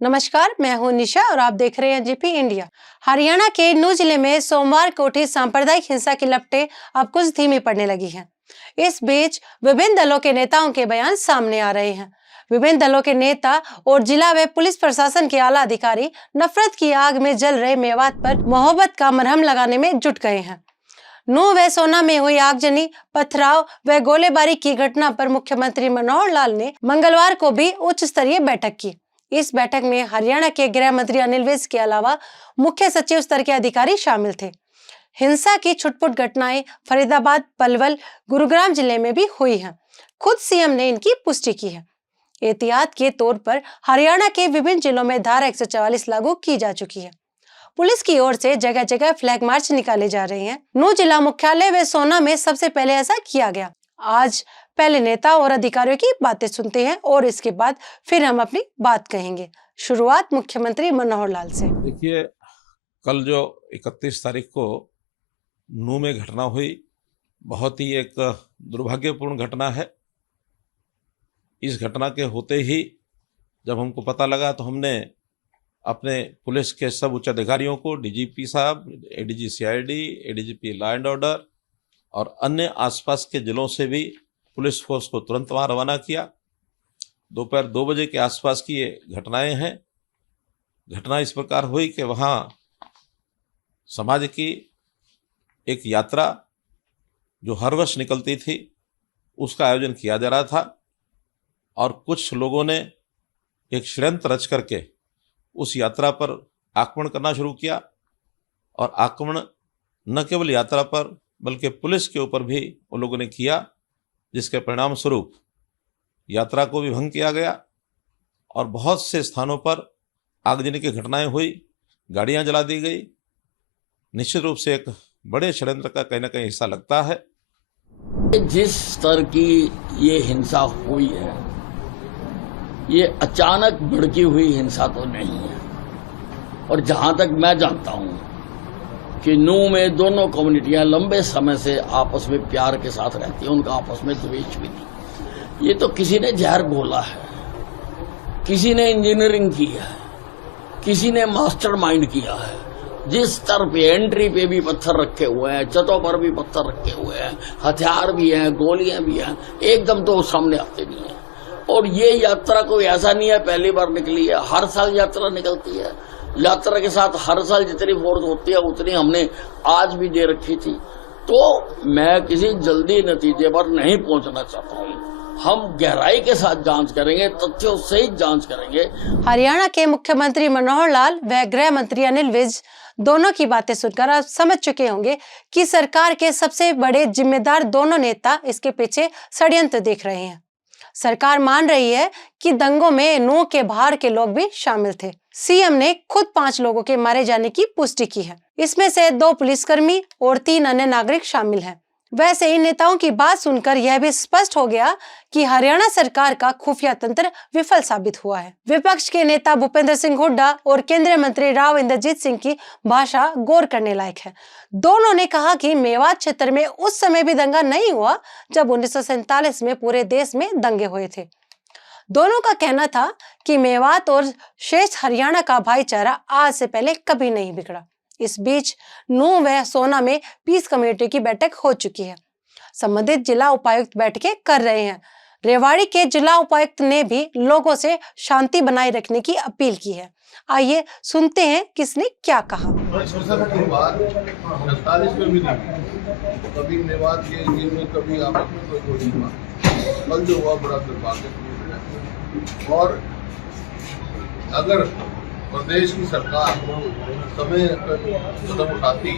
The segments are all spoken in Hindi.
नमस्कार, मैं हूं निशा और आप देख रहे हैं जीपी इंडिया। हरियाणा के नूंह जिले में सोमवार को उठी सांप्रदायिक हिंसा की लपटें अब कुछ धीमी पड़ने लगी हैं। इस बीच विभिन्न दलों के नेताओं के बयान सामने आ रहे हैं। विभिन्न दलों के नेता और जिला व पुलिस प्रशासन के आला अधिकारी नफरत की आग में जल रहे मेवात पर मोहब्बत का मरहम लगाने में जुट गए हैं। नूंह व सोना में हुई आगजनी, पथराव व गोलीबारी की घटना पर मुख्यमंत्री मनोहर लाल ने मंगलवार को भी उच्च स्तरीय बैठक की। इस बैठक में हरियाणा के गृह मंत्री अनिल विज के अलावा मुख्य सचिव स्तर के अधिकारी शामिल थे। हिंसा की छुटपुट घटनाएं फरीदाबाद, पलवल, गुरुग्राम जिले में भी हुई हैं। खुद सीएम ने इनकी पुष्टि की है। एहतियात के तौर पर हरियाणा के विभिन्न जिलों में धारा 144 लागू की जा चुकी है। पुलिस की ओर से जगह जगह फ्लैग मार्च निकाले जा रहे हैं। नूंह जिला मुख्यालय व सोना में सबसे पहले ऐसा किया गया। आज पहले नेता और अधिकारियों की बातें सुनते हैं और इसके बाद फिर हम अपनी बात कहेंगे। शुरुआत मुख्यमंत्री मनोहर लाल से। देखिए, कल जो 31 तारीख को नूंह में घटना हुई, बहुत ही एक दुर्भाग्यपूर्ण घटना है। इस घटना के होते ही जब हमको पता लगा तो हमने अपने पुलिस के सब उच्च अधिकारियों को, डीजीपी साहब, ADG CID, ADGP law and order और अन्य आसपास के जिलों से भी पुलिस फोर्स को तुरंत वहाँ रवाना किया। दोपहर 2 बजे के आसपास की ये घटनाएं हैं। घटना इस प्रकार हुई कि वहाँ समाज की एक यात्रा जो हर वर्ष निकलती थी, उसका आयोजन किया जा रहा था और कुछ लोगों ने एक षड्यंत्र रच करके उस यात्रा पर आक्रमण करना शुरू किया और आक्रमण न केवल यात्रा पर बल्कि पुलिस के ऊपर भी उन लोगों ने किया, जिसके परिणाम स्वरूप यात्रा को भी भंग किया गया और बहुत से स्थानों पर आगजनी की घटनाएं हुई, गाड़ियां जला दी गई। निश्चित रूप से एक बड़े षड्यंत्र का कहीं ना कहीं हिस्सा लगता है। जिस स्तर की ये हिंसा हुई है, ये अचानक भड़की हुई हिंसा तो नहीं है। और जहां तक मैं जानता हूं कि नूंह में दोनों कम्युनिटियां लंबे समय से आपस में प्यार के साथ रहती हैं, उनका आपस में द्वेष भी नहीं। ये तो किसी ने जहर घोला है, किसी ने इंजीनियरिंग की है, किसी ने मास्टरमाइंड किया है। जिस स्तर पे एंट्री पे भी पत्थर रखे हुए हैं, छतों पर भी पत्थर रखे हुए हैं, हथियार भी हैं, गोलियां भी हैं, एकदम तो सामने आते नहीं है। और ये यात्रा कोई ऐसा नहीं है पहली बार निकली है, हर साल यात्रा निकलती है। यात्रा के साथ हर साल जितनी फोर्स होती है उतनी हमने आज भी दे रखी थी। तो मैं किसी जल्दी नतीजे पर नहीं पहुंचना चाहता हूँ। हम गहराई के साथ जांच करेंगे, तथ्यों सहित जांच करेंगे। हरियाणा के मुख्यमंत्री मनोहर लाल व गृह मंत्री अनिल विज दोनों की बातें सुनकर आप समझ चुके होंगे कि सरकार के सबसे बड़े जिम्मेदार दोनों नेता इसके पीछे षड्यंत्र देख रहे हैं। सरकार मान रही है कि दंगों में नूंह के बाहर के लोग भी शामिल थे। सीएम ने खुद 5 लोगों के मारे जाने की पुष्टि की है। इसमें से 2 पुलिसकर्मी और 3 अन्य नागरिक शामिल हैं। वैसे इन नेताओं की बात सुनकर यह भी स्पष्ट हो गया कि हरियाणा सरकार का खुफिया तंत्र विफल साबित हुआ है। विपक्ष के नेता भूपेंद्र सिंह हुड्डा और केंद्रीय मंत्री राव इंद्रजीत सिंह की भाषा गौर करने लायक है। दोनों ने कहा कि मेवात क्षेत्र में उस समय भी दंगा नहीं हुआ जब 1947 में पूरे देश में दंगे हुए थे। दोनों का कहना था कि मेवात और शेष हरियाणा का भाईचारा आज से पहले कभी नहीं बिगड़ा। इस बीच नूंह व सोना में पीस कमेटी की बैठक हो चुकी है। संबंधित जिला उपायुक्त बैठकें कर रहे हैं। रेवाड़ी के जिला उपायुक्त ने भी लोगों से शांति बनाए रखने की अपील की है। आइए सुनते हैं किसने क्या कहा। कभी मेवात के में कभी आपस में कोई गोली हुआ, कल जो हुआ बड़ा दुर्भाग्यपूर्ण है। और अगर प्रदेश की सरकार समय कदम उठाती,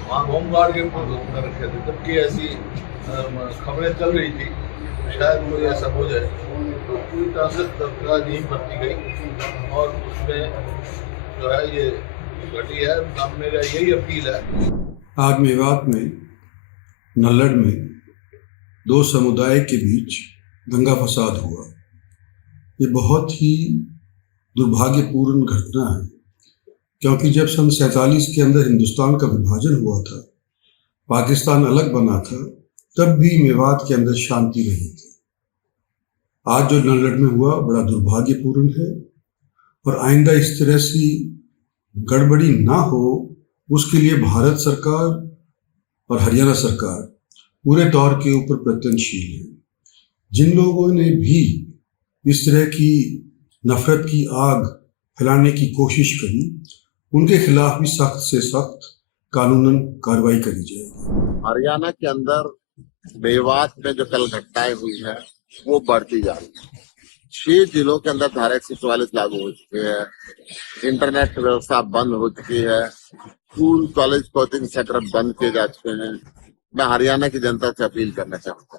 वहाँ होमगार्ड के प्रबंध रखे थे, जबकि ऐसी खबरें चल रही थी शायद कोई ऐसा हो जाए, तो पूरी तरह से तत्काल नींव बरती गई और उसमें जो है ये घटी है। अब मेरा यही अपील है। आज मेवात में नल्लड़ में 2 समुदाय के बीच दंगा फसाद हुआ। ये बहुत ही दुर्भाग्यपूर्ण घटना है, क्योंकि जब सन 47 के अंदर हिंदुस्तान का विभाजन हुआ था, पाकिस्तान अलग बना था, तब भी मेवात के अंदर शांति नहीं थी। आज जो नल्लड़ में हुआ बड़ा दुर्भाग्यपूर्ण है और आइंदा इस तरह से गड़बड़ी ना हो उसके लिए भारत सरकार और हरियाणा सरकार पूरे तौर के ऊपर प्रयत्नशील है। जिन लोगों ने भी इस तरह की नफरत की आग फैलाने की कोशिश करी उनके खिलाफ भी सख्त से सख्त कानूनन कार्रवाई करी जाएगी। हरियाणा के अंदर मेवात में जो कल घटनाएं हुई है वो बढ़ती जा रही है। 6 जिलों के अंदर धारा 144 लागू हो चुकी है, इंटरनेट व्यवस्था बंद हो चुकी है, स्कूल कॉलेज कोचिंग सेंटर बंद किए जा चुके हैं। मैं हरियाणा की जनता से अपील करना चाहूंगा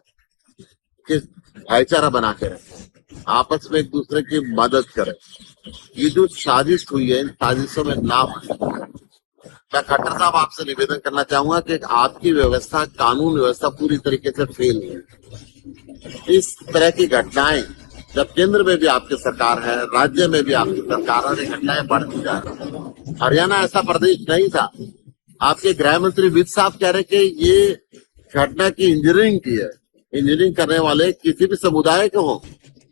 कि भाईचारा बना के रखें, आपस में एक दूसरे की मदद करें। ये जो साजिश हुई है इन साजिशों में ना आए। मैं खट्टर साहब आपसे निवेदन करना चाहूंगा कि आपकी व्यवस्था कानून व्यवस्था पूरी तरीके से फेल है। इस तरह की घटनाएं जब केंद्र में भी आपकी सरकार है, राज्य में भी आपकी सरकार है, घटनाएं बढ़ती जा रही है। हरियाणा ऐसा प्रदेश नहीं था। आपके गृह मंत्री वित्त साहब कह रहे कि ये घटना की इंजीनियरिंग की है। इंजीनियरिंग करने वाले किसी भी समुदाय के हो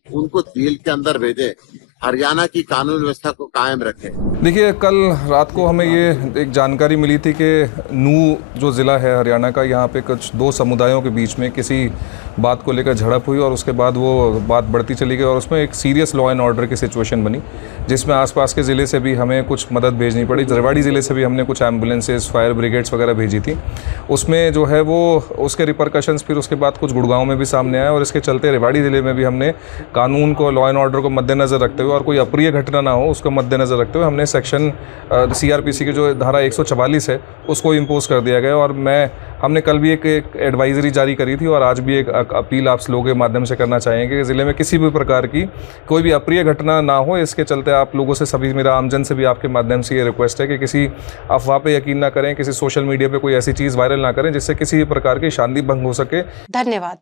उनको जेल के अंदर भेजे, हरियाणा की कानून व्यवस्था को कायम रखें। देखिए, कल रात को हमें ये एक जानकारी मिली थी कि नूह जो ज़िला है हरियाणा का, यहाँ पे कुछ 2 समुदायों के बीच में किसी बात को लेकर झड़प हुई और उसके बाद वो बात बढ़ती चली गई और उसमें एक सीरियस लॉ एंड ऑर्डर की सिचुएशन बनी, जिसमें आसपास के ज़िले से भी हमें कुछ मदद भेजनी पड़ी। रेवाड़ी ज़िले से भी हमने कुछ एम्बुलेंसेज, फायर ब्रिगेड्स वगैरह भेजी थी। उसमें जो है वो उसके रिपरकशंस फिर उसके बाद कुछ गुड़गांव में भी सामने आए और इसके चलते रेवाड़ी ज़िले में भी हमने कानून को, लॉ एंड ऑर्डर को मद्देनज़र रखते हुए और कोई अप्रिय घटना ना हो उसको मद्देनज़र रखते हुए हमने सेक्शन CRPC की जो धारा 144 है उसको इम्पोज कर दिया गया। और हमने कल भी एक एडवाइजरी जारी करी थी और आज भी एक अपील आप लोगों के माध्यम से करना चाहेंगे कि ज़िले में किसी भी प्रकार की कोई भी अप्रिय घटना ना हो। इसके चलते आप लोगों से सभी, मेरा आमजन से भी आपके माध्यम से ये रिक्वेस्ट है कि किसी अफवाह पे यकीन ना करें, किसी सोशल मीडिया पे कोई ऐसी चीज़ वायरल ना करें जिससे किसी भी प्रकार की शांति भंग हो सके। धन्यवाद।